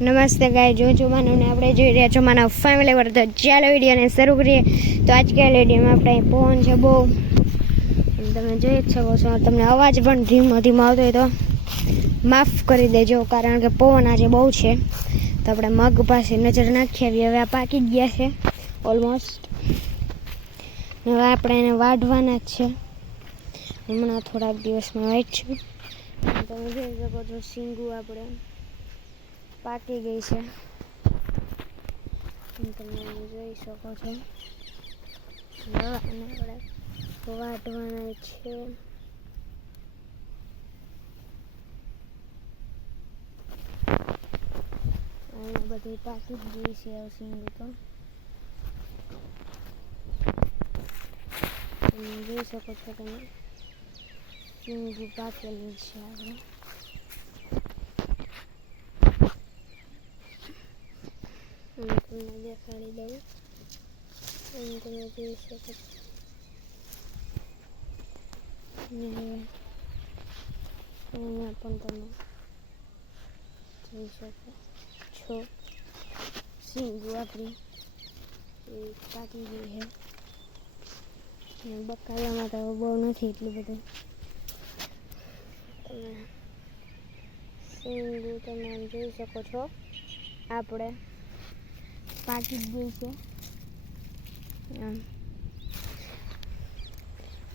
નમસ્તે ગાય જો માનવને આપણે જોઈ રહ્યા છો માનવ ફેમિલી પર. તો ચાલો વિડીયોને શરૂ કરીએ. તો આજકાલ વિડીયોમાં આપણે પવન છે બહુ, તમે જોઈ જ શકો છો. તમને અવાજ પણ ધીમો ધીમો આવતો હોય તો માફ કરી દેજો, કારણ કે પવન આજે બહુ છે. તો આપણે મગ પાસે નજર નાખી આવીએ. હવે આ પાકી જ ગયા છે ઓલમોસ્ટ. હવે આપણે એને વાઢવાના જ છે. હમણાં થોડાક દિવસમાં વાઢશું. તમે જોઈ શકો છો શીંગું આપણે પાકી ગઈ છે. તમે જોઈ શકો છો. અને આપણે વાઢવાના છે. અહીંયા બધી પાકી જ ગઈ છે શીંગું. તો તમે જોઈ શકો છો, તમે શીંગું પાકેલી છે આપણે. તમને દેખાડી દઉં. તમે જોઈ શકો છો. અહીંયા પણ તમે જોઈ શકો છો શીંગું આપણી એ પાકી ગઈ છે. બકાલામાં તો બહુ નથી એટલું બધું. તમે શીંગું તમે જોઈ શકો છો આપણે પાકી જ ગઈ છે.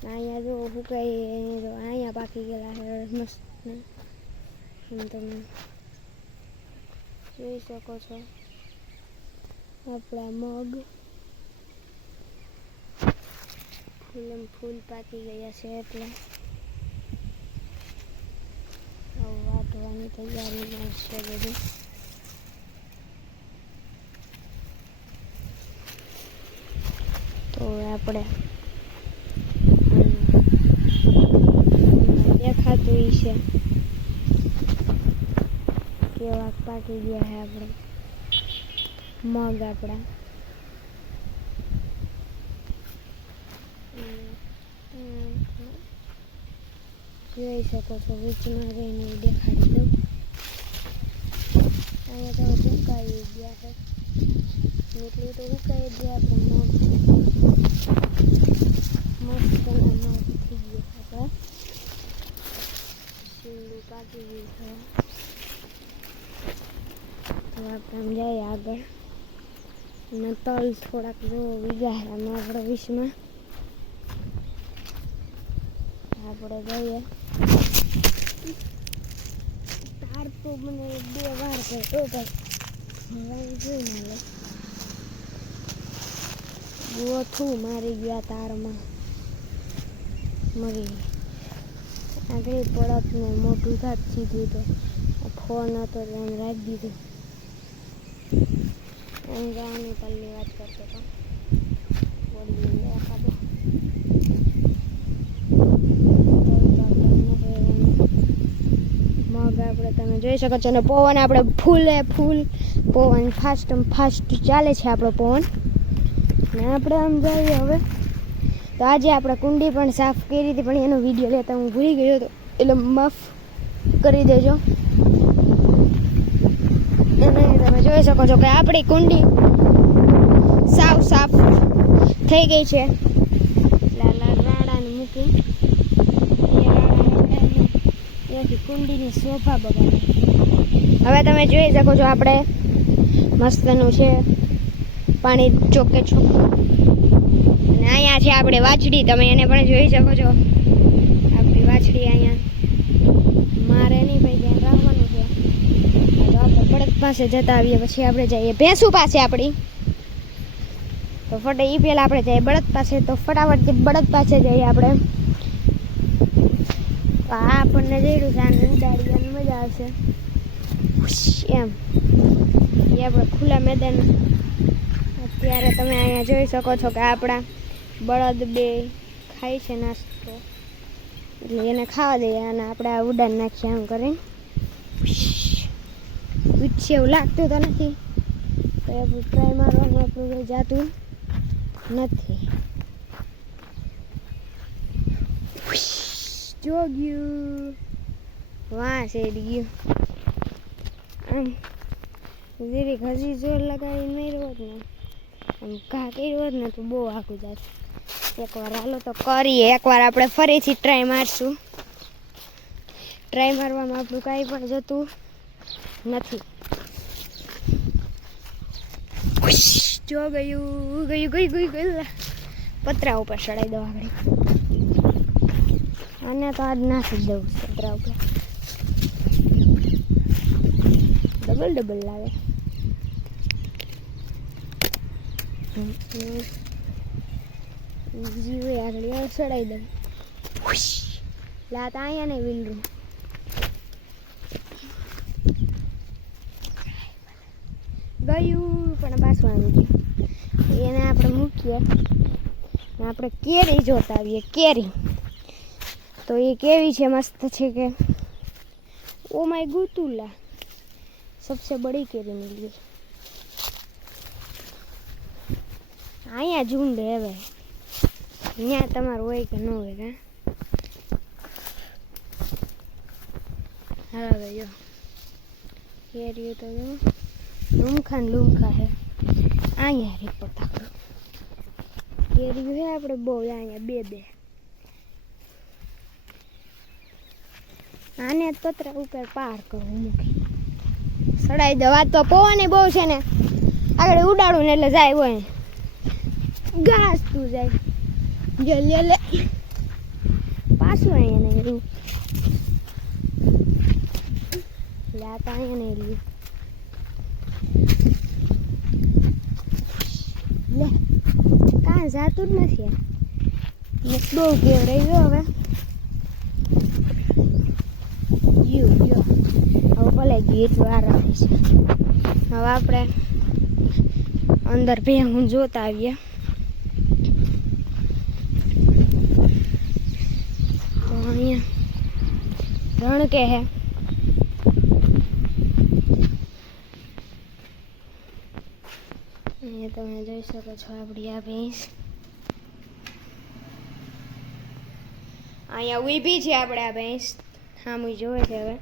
અહીંયા જો સુકાઈ, અહીંયા પાકી ગયેલા છે મસ્ત. તમે જોઈ શકો છો આપણા મગ ફૂલ પાકી ગયા છે. એટલે વાટવાની તૈયારીમાં છે બધું. તો આપણે દેખાતું છે કેવા પાકી ગયા છે આપણે મગ આપણા. જોઈ શકો છો. વીચમાં રહીને દેખાડી દઉં. અહીંયા તો સુકાઈ ગયા છે. એટલું તો સુકાઈ ગયા આપણે મગ મસ્ત મગ થઈ ગયા આપણે. શીંગું પાકી ગયું છે. તો આપણે જઈએ આગળ. અને તલ થોડાક જો વીઘા છે આમાં આપણે વિશમાં. આપણે જઈએ. તાર તો મને 2 વાર પડ્યો ભાઈ. જોઈ ના લે ગોથું મારી ગયા તારમાં મરી. આગળ પડત ને મોટું થાત સીધું. તો ફોન હતો તો એમ રાખી દીધું. એમ જવાની તલની વાત કરતો હતો. બોલી એખાદો મગ આપણે તમે જોઈ શકો છો. અને પવન આપણે ફૂલ પવન ફાસ્ટ ચાલે છે આપણો પવન. ને આપણે આમ જઈએ હવે. તો આજે આપણે કુંડી પણ સાફ કરી હતી, પણ એનો વિડીયો લેતા હું ભૂલી ગયો હતો, એટલે માફ કરી દેજો. અને તમે જોઈ શકો છો કે આપણી કુંડી સાફ થઈ ગઈ છે. રાડાને મૂકી ત્યાંથી કુંડીની સોફા બગાડે. હવે તમે જોઈ શકો છો આપણે મસ્તનું છે પાણી ચોકે ચોખ્ખું. અને અહીંયા છે આપણે વાછડી. તમે એને પણ જોઈ શકો છો. આપણી વાછડી અહીંયા મારે નહીં ભાઈ, ધ્યાન રાખવાનું છે. તો આપણે બળદ પાસે જતા આવીએ, પછી આપણે જઈએ ભેંસુ પાસે આપણી. તો ફટે એ પહેલાં આપણે જઈએ બળદ પાસે. તો ફટાફટ બળદ પાસે જઈએ આપણે. આ આપણને જઈડું છે આને ઉડાડવાની મજા આવશે એમ. એ આપણે ખુલ્લા મેદાન. અત્યારે તમે અહીંયા જોઈ શકો છો કે આપણા બળદ 2 ખાય છે નાસ્તો, એટલે એને ખાવા દઈએ. અને આપણે આ ઉડાન નાખીએ આમ કરીને. ઉચ્છે એવું લાગતું તો નથી, તો આપણું ટ્રાય મારવાનું આપણું કંઈ જાતું નથી. જોગ્યું વાહ છે ગયું આમ જીરીક હજી જોર લગાવીને માર્યો હોત ને આમ ઘા કર્યો હોત ને તો બહુ આખું જાત. એકવાર હાલો તો કરીએ, એકવાર આપણે ફરીથી ટ્રાય મારશું. ટ્રાય મારવામાં આપણું કાંઈ પણ જતું નથી. જો ગયું પતરા ઉપર ચડાવી દો આગળ. અને તો આજ નાખી દઉં પતરા ઉપર. ડબલ લાગે. જીવે આગળ ચડાવી દઉં. લાત અહીંયા નહીં વિલરું. ગયું પણ પાછું આવી ગયું. એને આપણે મૂકીએ. આપણે કેરી જોતા આવીએ. કેરી તો એ કેવી છે, મસ્ત છે કે ઓ માય ગુતુલા सबसे बड़ी केरी मिली. અહીંયા ઝુંડ હવે અહીંયા તમારું હોય કે ન હોય કા. હવે જો કેરી તો જો લૂમખા હે. અહીંયા રે પતા કેરી હે આપણે બહુ અહીંયા બે આને પતરા ઉપર પાર કરું મૂકી સડાઈ દવા. તો પવન બહુ છે ને આગળ ઉડાડું ને એટલે જાય હોય ઘાસ તું જાય લે પાછું અહીંયા નહીં રહ્યું. લાતા અહીંયા નહીં રહ્યું. લે કાં જાતું જ નથી. બહુ કેવ રહી ગયો હવે. હવે ભલે ગીત વાર આવે છે. હવે આપણે અંદર ભેહું જોતા આવીએ. તો અહીંયા રણ કે હે અહીંયા તમે જોઈ શકો છો આપણી આ ભેંસ અહીંયા ઊભી છે. આપણે આ ભેંસ સામું જોવે છે. હવે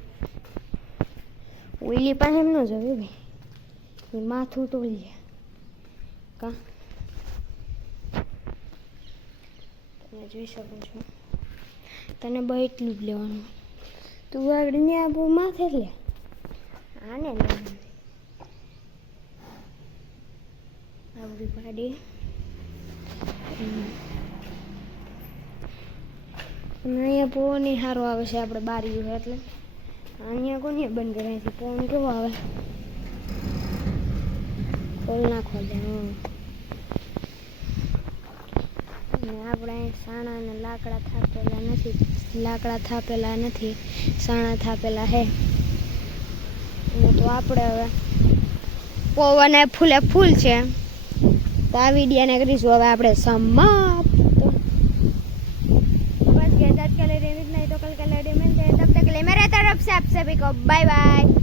ઓઈલી પાસે એમ ન જોવે ભાઈ, માથું તોડીએ કા. તમે જોઈ શકો છો. તને બહુ એટલું જ લેવાનું. તું આગળ ને આપણું માથે લે. આને આપણી પાડી અહીંયા પવન સારો આવે છે. આપણે બારીયું એટલે અહીંયા કોને બંધ કરાયથી પવન કેવો આવે. ખોલ નાખવા દે. અને આપણે સાણા ને લાકડા થાપેલા નથી. સાણા થાપેલા હે. અને તો આપણે હવે પવન ફૂલે ફૂલ છે. તો આ વિડીયોને કરીશું હવે આપણે સમાપ્ત. बस गैस आज के लिए इतना ही. तो कल का वीडियो मिलते हैं. तब तक के लिए मेरे तरफ से आप सभी को बाय बाय.